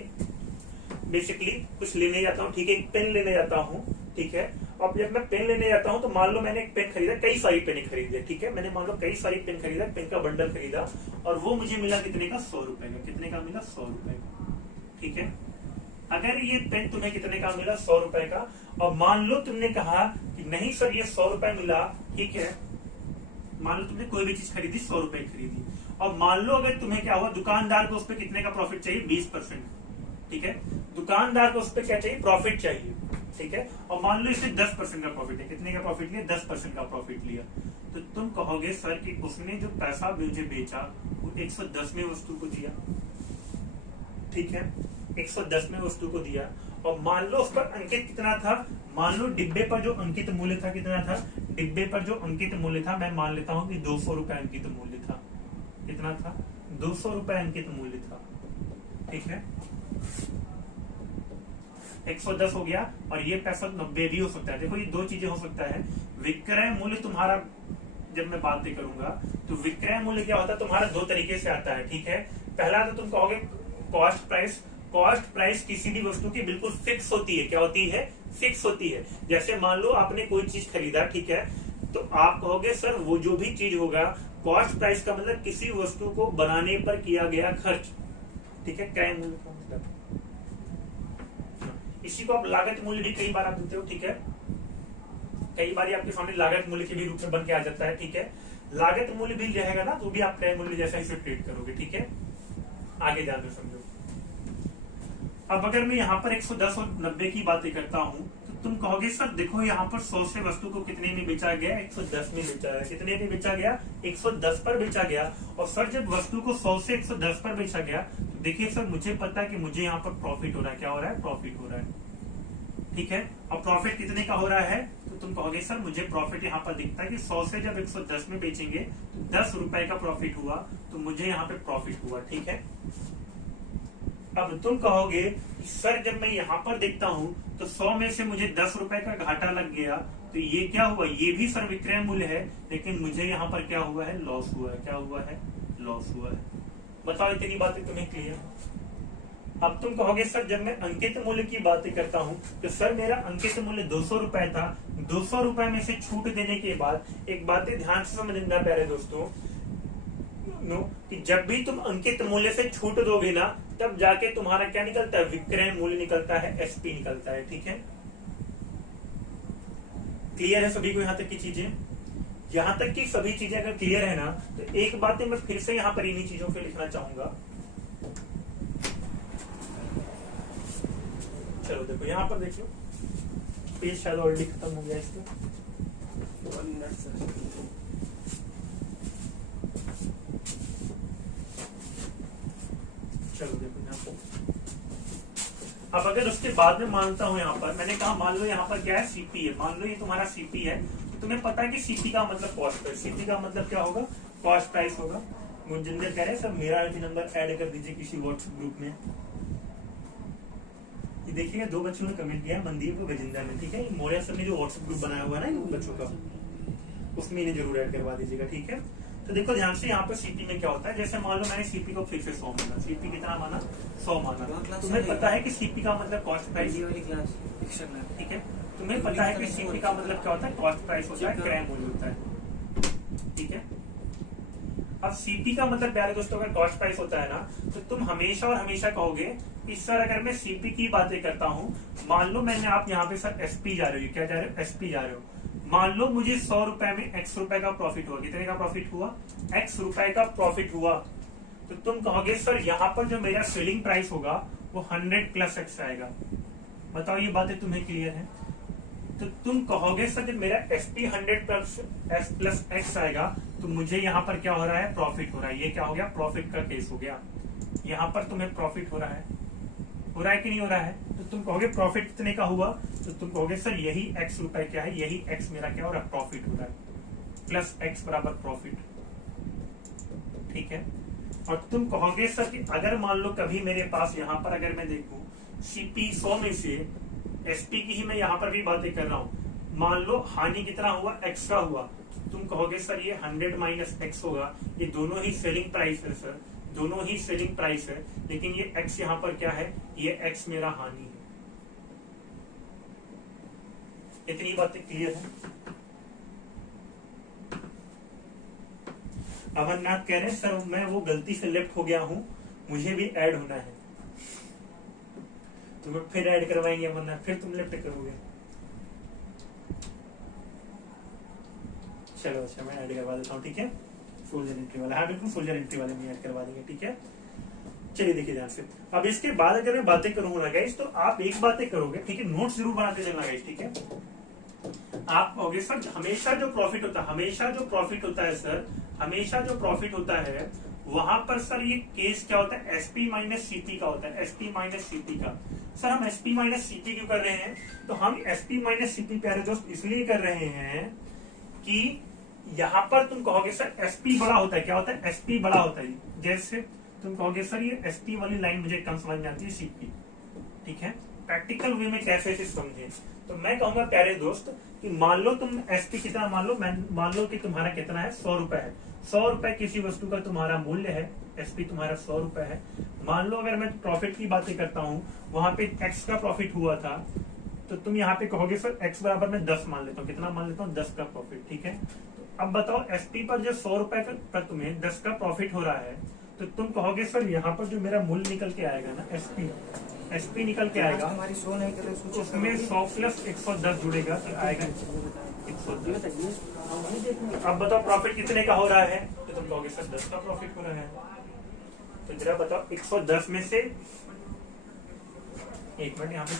बेसिकली कुछ लेने जाता हूँ, ठीक है, एक पेन लेने जाता हूँ, ठीक है, अब जब मैं पेन लेने जाता हूँ तो मान लो मैंने एक पेन खरीदा, कई सारी पेन खरीदी, ठीक है, मैंने मान लो कई सारी पेन खरीदा, पेन का बंडल खरीदा, और वो मुझे मिला कितने का? 100 रुपए का। कितने का मिला? 100 रुपए का। ठीक है, अगर ये पेन तुम्हें कितने का मिला? 100 रुपए का। और मान लो तुमने कहा कि नहीं सर ये 100 रुपए मिला, ठीक है, मान लो तुमने कोई भी चीज खरीदी, 100 रुपए खरीदी, और मान लो अगर तुम्हें क्या हुआ, दुकानदार को उस पर कितने का प्रॉफिट चाहिए? 20%। ठीक है, दुकानदार को उस पर क्या चाहिए? प्रॉफिट चाहिए। ठीक है, और मान लो इसने 10% का प्रॉफिट है। कितने का प्रॉफिट लिया? 10% का प्रॉफिट लिया। तो तुम कहोगे सर कि उसने जो पैसा मुझे बेचा वो 110 वस्तु को दिया। ठीक है, 110 वस्तु को दिया, और मान लो उस पर अंकित कितना था? मान लो डिब्बे पर जो अंकित मूल्य था कितना था? डिब्बे पर जो अंकित मूल्य था, मैं मान लेता हूं कि 200 रुपए अंकित मूल्य था। कितना था? 200 रुपए अंकित मूल्य था। ठीक है, 110 हो गया, और ये पैसा 90 भी हो सकता है। देखो ये दो चीजें हो सकता है। विक्रय मूल्य तुम्हारा, जब मैं बातें करूंगा तो विक्रय मूल्य क्या होता है तुम्हारा? दो तरीके से आता है। ठीक है, पहला तो तुम कहोगे कॉस्ट प्राइस। कॉस्ट प्राइस किसी भी वस्तु की बिल्कुल फिक्स होती है। क्या होती है? फिक्स होती है। जैसे मान लो आपने कोई चीज खरीदा, ठीक है, तो आप कहोगे सर वो जो भी चीज होगा, कॉस्ट प्राइस का मतलब किसी वस्तु को बनाने पर किया गया खर्च। ठीक है, क्रय मूल्य का मतलब, इसी को आप लागत मूल्य भी कई बार आप देते हो। ठीक है, कई बार आपके सामने लागत मूल्य के भी रूप में बन के आ जाता है। ठीक है, लागत मूल्य भी रहेगा ना, तो भी आप क्रय मूल्य जैसा इसे ट्रीट करोगे। ठीक है, आगे ध्यान से समझो। अब अगर मैं यहाँ पर 110 और 90 की बातें करता हूँ, तो तुम कहोगे सर देखो यहाँ पर 100 से वस्तु को कितने में बेचा गया? 110 में बेचा गया। कितने में बेचा गया? 110 पर बेचा गया। और सर जब वस्तु को 100 से 110 पर बेचा गया, तो देखिए सर मुझे पता है कि मुझे यहाँ पर प्रॉफिट हो रहा है। क्या हो रहा है? प्रॉफिट हो रहा है। ठीक है, और प्रॉफिट कितने का हो रहा है? तो तुम कहोगे सर मुझे प्रॉफिट यहाँ पर दिखता है कि 100 से जब 110 में बेचेंगे तो 10 रुपए का प्रॉफिट हुआ, तो मुझे यहाँ पे प्रॉफिट हुआ। ठीक है, अब तुम कहोगे सर जब मैं यहाँ पर देखता हूँ तो 100 में से मुझे 10 रुपए का घाटा लग गया, तो ये क्या हुआ? ये भी सर विक्रय मूल्य है, लेकिन मुझे यहाँ पर क्या हुआ है? लॉस हुआ है। क्या हुआ है? लॉस हुआ है। बताओ इतनी बातें तुम्हें क्लियर? अब तुम कहोगे सर जब मैं अंकित मूल्य की बातें करता हूँ तो सर मेरा अंकित मूल्य 200 रुपए था। 200 रुपए में से छूट देने के बाद, एक बात ध्यान से समझना प्यारे दोस्तों, कि जब भी तुम अंकित मूल्य से छूट दोगे ना, तब जाके तुम्हारा क्या निकलता है? विक्रय मूल्य निकलता है, एसपी निकलता है। ठीक है, क्लियर है सभी को यहाँ तक की चीजें? यहाँ तक की सभी चीजें अगर क्लियर है ना, तो एक बात मैं फिर से यहाँ पर इन्हीं चीजों पे लिखना चाहूंगा। चलो देखो यहाँ पर देखियो, पेज शायद ऑलरेडी खत्म हो गया इसका। चलो देखो यहाँ पर, अब अगर उसके बाद में मानता हूं, यहाँ पर मैंने कहा मान लो यहाँ पर क्या है? सीपी है। मान लो ये तुम्हारा सीपी है, तो तुम्हें पता है कि सीपी का मतलब कॉस्ट प्राइस। सीपी का मतलब क्या होगा? कॉस्ट प्राइस होगा। मुंजिंदर कह रहे हैं सर मेरा आईडी नंबर ऐड कर दीजिए किसी व्हाट्सएप ग्रुप में। ये देखिएगा दो बच्चों ने कमेंट किया, मनदीप और गजिंदर ने। ठीक है, मोरिया सर ने जो व्हाट्सएप ग्रुप बनाया हुआ है ना इन बच्चों का, उसमें इन्हें जरूर ऐड करवा दीजिएगा। ठीक है, तो देखो ध्यान से यहाँ पर सीपी में क्या होता है। जैसे मान लो मैंने सीपी को फिर से 100 माना। सीपी कितना माना? 100 माना। तुम्हें पता है कि सीपी का मतलब कॉस्ट प्राइस। ठीक है, तुम्हें पता है कि सीपी का मतलब क्या होता है? कॉस्ट प्राइस होता है, क्रय मूल्य होता है। ठीक है, अब सीपी का मतलब प्यारे दोस्तों अगर कॉस्ट प्राइस होता है ना, तो तुम हमेशा और हमेशा कहोगे कि सर अगर मैं सीपी की बातें करता हूँ, मान लो मैंने, आप यहाँ पे सर एसपी जा रहे हो, क्या जा रहे हो? एसपी जा रहे हो। मान लो मुझे 100 रुपए में x रुपए का प्रॉफिट हुआ। कितने का प्रॉफिट हुआ? x रुपए का प्रॉफिट हुआ। तो तुम कहोगे सर यहाँ पर जो मेरा सेलिंग प्राइस होगा वो 100 + x आएगा। बताओ ये बातें तुम्हें क्लियर है? तो तुम कहोगे सर जब मेरा SP 100 प्लस X आएगा तो मुझे यहाँ पर क्या हो रहा है, प्रॉफिट हो रहा है। ये क्या हो गया, प्रॉफिट का केस हो गया। यहाँ पर तुम्हें प्रॉफिट हो रहा है कि नहीं हो रहा है? तो तुम कहोगे प्रॉफिट कितने का हुआ, तो तुम कहोगे सर यही X रुपए क्या है, यही X मेरा क्या हो रहा है, प्रॉफिट हो रहा है, प्लस X बराबर प्रॉफिट। ठीक है। और तुम कहोगे सर कि अगर मान लो कभी मेरे पास यहाँ पर अगर मैं देखूं CP 100 में से SP की ही मैं यहाँ पर भी बातें कर रहा हूँ, मान लो हानि कितना हुआ, X का हुआ, तुम कहोगे सर ये 100 माइनस X होगा। ये दोनों ही सेलिंग प्राइस है सर, दोनों ही सेलिंग प्राइस है, लेकिन ये X यहाँ पर क्या है, ये X मेरा हानि है। इतनी बातें क्लियर है? अमरनाथ कह रहे हैं सर मैं वो गलती से लेफ्ट हो गया हूं, मुझे भी ऐड होना है। तुम्हें फिर ऐड करवाएंगे अमरनाथ, फिर तुम लेफ्ट करोगे। चलो अच्छा मैं ऐड करवा देता हूँ, ठीक है। सोल्जर एंट्री वाला, हाँ बिल्कुल सोल्जर एंट्री वाले में ऐड करवा देंगे, ठीक है। चलिए देखिए ध्यान से। अब इसके बाद अगर मैं बातें करूंगा गाइस, तो आप एक बातें करोगे, ठीक है, नोट्स जरूर बनाते चलना गाइस, ठीक है। आप कहोगे सर हमेशा जो प्रॉफिट होता है, हमेशा जो प्रॉफिट होता है सर, हमेशा जो प्रॉफिट होता है वहां पर सर ये केस क्या होता है, SP माइनस CP का होता है, SP माइनस CP का। सर हम SP माइनस CP क्यों कर रहे हैं, तो हम SP माइनस CP प्यारे दोस्त इसलिए कर रहे हैं कि यहाँ पर तुम कहोगे सर SP बड़ा होता है, क्या होता है, SP बड़ा होता है। जैसे तुम कहोगे सर ये SP वाली लाइन मुझे कम समझ में आती है, CP, ठीक है। प्रैक्टिकल वे में कैसे इसे समझे, तो मैं कहूंगा प्यारे दोस्त कि मान लो तुम SP कितना, मान लो कि तुम्हारा कितना है, 100 रुपए है। 100 रुपए किसी वस्तु का तुम्हारा मूल्य है, SP तुम्हारा 100 रुपए है। मान लो अगर मैं प्रॉफिट की बातें करता हूँ, वहां पे X का प्रॉफिट हुआ था, तो तुम यहाँ पे कहोगे सर X बराबर में 10 मान लेता हूँ, कितना मान लेता हूँ, 10 का प्रॉफिट, ठीक है। तो अब बताओ SP पर जो 100 रुपए पर तुम्हें 10 का प्रॉफिट हो रहा है, तो तुम कहोगे सर यहाँ पर जो मेरा मूल्य निकल के आएगा ना, SP निकल के आएगा, उसमें 100 प्लस 110 जुड़ेगा तो आएगा 110। अब बताओ प्रॉफिट कितने का हो रहा है, तो तुम कहोगे सर 10 का प्रॉफिट हो रहा है। तो जरा बताओ 110 में से, एक मिनट यहाँ पे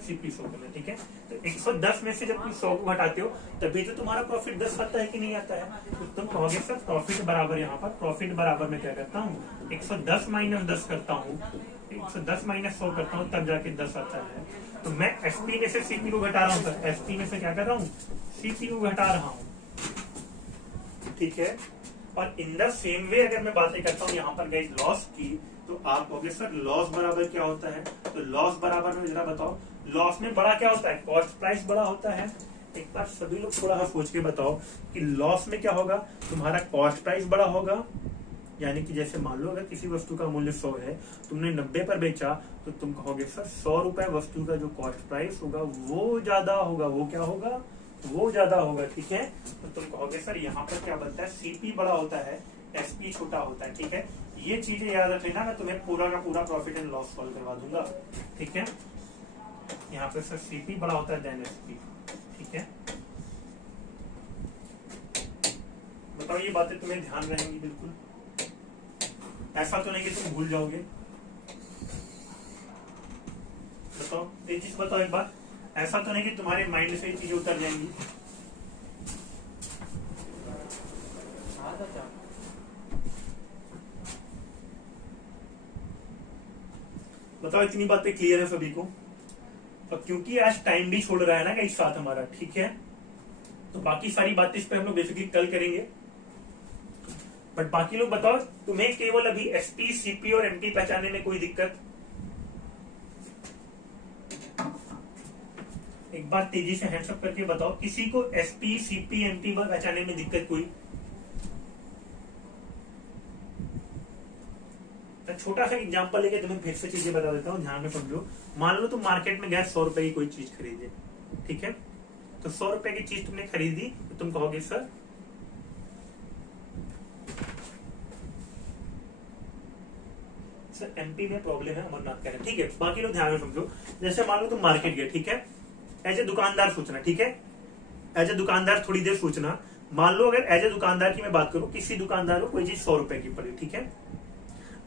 CP 100 करना, ठीक है। तो 110 में से जब तुम 100 को घटाते हो तभी तो तुम्हारा प्रॉफिट 10 आता है कि नहीं आता है। तो तुम कहोगे सर प्रॉफिट बराबर, यहाँ पर प्रॉफिट बराबर मैं क्या करता हूँ, 110 माइनस 10 करता हूँ, 110 माइनस 100 करता हूँ, तब जाके 10 आता है। तो मैं SP में से CP को घटा रहा हूँ सर, SP में से क्या कर रहा हूँ, CP को घटा रहा हूँ, ठीक है। और इन द सेम वे अगर मैं बातें करता हूँ यहाँ पर गाइस लॉस की, तो आप कहोगे सर लॉस बराबर क्या होता है, तो लॉस बराबर में जरा बताओ, लॉस में बड़ा क्या होता है, कॉस्ट प्राइस बड़ा होता है। एक बार सभी लोग थोड़ा सा सोच के बताओ कि लॉस में क्या होगा, तुम्हारा कॉस्ट प्राइस बड़ा होगा, यानी कि जैसे मान लो अगर किसी वस्तु का मूल्य 100 है, तुमने 90 पर बेचा, तो तुम कहोगे सर 100 रुपए वस्तु का जो कॉस्ट प्राइस होगा वो ज्यादा होगा, वो क्या होगा, वो ज्यादा होगा, ठीक है। तो तुम कहोगे सर यहाँ पर क्या बनता है, CP बड़ा होता है, SP छोटा होता है, ठीक है। ये चीजें याद रख लेना, मैं तुम्हें पूरा का पूरा प्रॉफिट एंड लॉस सॉल्व करवा दूंगा, ठीक है। यहाँ पे सर CP बड़ा होता है देन SP, ठीक है। बताओ ये बातें तुम्हें ध्यान रहेंगी बिल्कुल, ऐसा तो नहीं कि तुम भूल जाओगे। बताओ तेजी से बताओ एक बार, ऐसा तो नहीं कि तुम्हारे माइंड से ये चीजें उतर जाएंगी। बताओ इतनी बातें क्लियर है सभी को। और क्योंकि आज टाइम भी छोड़ रहा है ना कहीं साथ हमारा, ठीक है, तो बाकी सारी बातें इस पे हम लोग बेसिकली कल करेंगे। बट बाकी लोग बताओ तुम्हें केवल अभी SP, CP और MT पहचानने में कोई दिक्कत, एक बार तेजी से हैंड्स अप करके बताओ, किसी को SP, CP, MT पहचानने में दिक्कत कोई? छोटा सा एग्जांपल लेके तुम्हें फिर से चीजें बता देता हूँ, ध्यान में समझो। मान लो तुम मार्केट में गए 100 रुपए की कोई चीज खरीदे, ठीक है। तो 100 रुपए की चीज तुमने खरीदी, तो तुम कहोगे सर MP में प्रॉब्लम है, अमरनाथ कह रहे हैं, ठीक है। बाकी लोग ध्यान में समझो, जैसे मान लो तुम मार्केट गए, ठीक है, एज ए दुकानदार सोचना, ठीक है, एज ए दुकानदार थोड़ी देर सोचना। मान लो अगर एज ए दुकानदार की मैं बात करूं, किसी दुकानदार को कोई चीज 100 रुपए की पड़ी, ठीक है।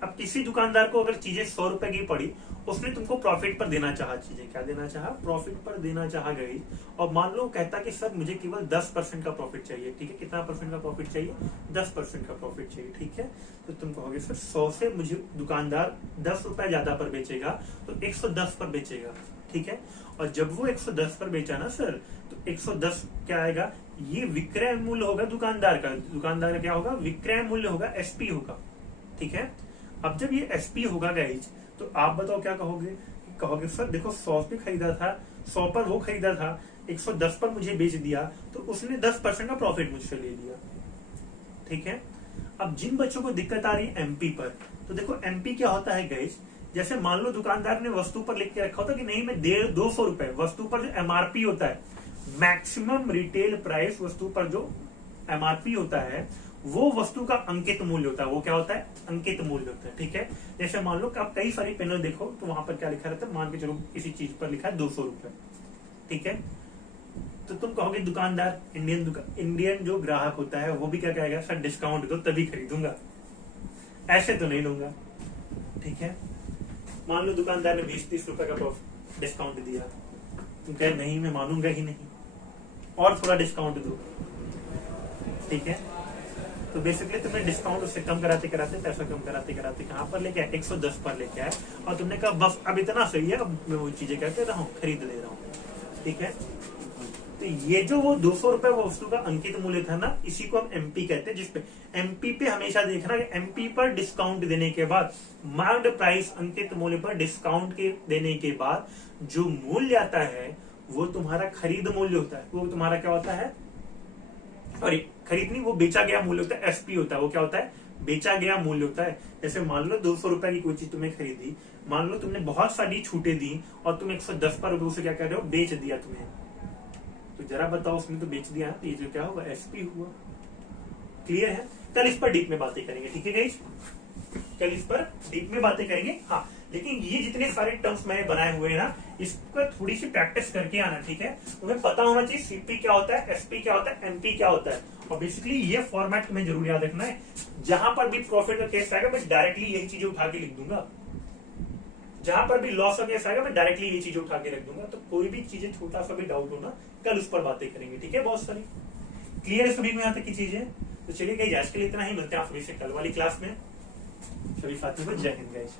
अब किसी दुकानदार को अगर चीजें 100 रुपए की पड़ी, उसने तुमको प्रॉफिट पर देना चाहा, चीजें क्या देना चाहा, प्रॉफिट पर देना चाहा गई, और मान लो कहता कि सर मुझे केवल 10% का प्रॉफिट चाहिए, ठीक है, कितना परसेंट का प्रॉफिट चाहिए, 10% का प्रॉफिट चाहिए, ठीक है। तो तुम कहोगे सर 100 से मुझे दुकानदार 10 रुपए ज्यादा पर बेचेगा, तो 110 पर बेचेगा, ठीक है। और जब वो 110 पर बेचा ना सर, तो 110 क्या आएगा, ये विक्रय मूल्य होगा दुकानदार का, दुकानदार का क्या होगा, विक्रय मूल्य होगा, एसपी होगा, ठीक है। अब जब ये एसपी होगा गाइज, तो आप बताओ क्या कहोगे, कहोगे सर देखो 100 पे खरीदा था, 100 पर वो खरीदा था, 110 पर मुझे बेच दिया, तो उसने 10% का प्रॉफिट मुझसे ले लिया, ठीक है। अब जिन बच्चों को दिक्कत आ रही है एमपी पर, तो देखो एमपी क्या होता है गाइज, जैसे मान लो दुकानदार ने वस्तु पर लिख के रखा होता कि नहीं मैं 200 रुपए, वस्तु पर जो एमआरपी होता है, मैक्सिमम रिटेल प्राइस, वस्तु पर जो एमआरपी होता है वो वस्तु का अंकित मूल्य होता है, वो क्या होता है, अंकित मूल्य होता है, ठीक है। जैसे मान लो कि आप कई सारी पेनल देखो तो वहां पर क्या लिखा रहता है, मान के चलो किसी चीज पर लिखा है 200 रुपए, ठीक है। तो तुम कहोगे दुकानदार, इंडियन जो ग्राहक होता है वो भी क्या कहेगा, सर डिस्काउंट दो तभी खरीदूंगा, ऐसे तो नहीं लूंगा, ठीक है। मान लो दुकानदार ने 20-30 रुपए का डिस्काउंट दिया, तुम कहे नहीं मैं मानूंगा ही नहीं, और थोड़ा डिस्काउंट दो, ठीक है। तो बेसिकली तुमने डिस्काउंट उससे कम कराते कराते, पैसा कम कराते कराते कहां पर लेके आए, 110 पर लेके आए, और तुमने कहा बस अब इतना सही है, अब मैं वो चीजें कहते रहा हूँ, खरीद ले रहा हूँ, ठीक है। तो ये जो वो 200 रुपए वो वस्तु का अंकित मूल्य था ना, इसी को हम एमपी कहते हैं, जिसपे एमपी पे हमेशा देखना कि एमपी पर डिस्काउंट देने के बाद, मार्क्ड प्राइस अंकित मूल्य पर डिस्काउंट के देने के बाद जो मूल्य आता है वो तुम्हारा खरीद मूल्य होता है, वो तुम्हारा क्या होता है, सॉरी खरीद नहीं, वो बेचा गया मूल्य होता है, एसपी होता है, वो क्या होता है, बेचा गया मूल्य होता है। जैसे मान लो 200 रुपए की कोई चीज तुमने खरीदी, मान लो तुमने बहुत सारी छूटें दी और तुम 110 पर उसे क्या कर रहे हो, बेच दिया तुम्हें, तो जरा बताओ उसने तो बेच दिया, तो ये जो क्या हुआ, एसपी हुआ, क्लियर है। कल इस पर डीप में बातें करेंगे, ठीक है गाइस, कल इस पर डीप में बातें करेंगे। हाँ लेकिन ये जितने सारे टर्म्स मैंने बनाए हुए हैं ना, इसका थोड़ी सी प्रैक्टिस करके आना, ठीक है। तुम्हें पता होना चाहिए सीपी क्या होता है, एसपी क्या होता है, एमपी क्या होता है, और बेसिकली ये फॉर्मेट तुम्हें जरूर याद रखना है। जहां पर भी प्रॉफिट का केस आएगा मैं डायरेक्टली यही चीजें उठा के लिख दूंगा, जहां पर भी लॉस का केस आएगा मैं डायरेक्टली ये चीजें उठा के रख दूंगा। तो कोई भी चीजें छोटा सा भी डाउट हो ना, कल उस पर बातें करेंगे, ठीक है। बहुत सारी क्लियर है सभी को यहाँ तक की चीजें। तो चलिए गाइस आज के लिए इतना ही, मिलते हैं आप सभी से कल वाली क्लास में। सभी साथियों को जय हिंद गाइस।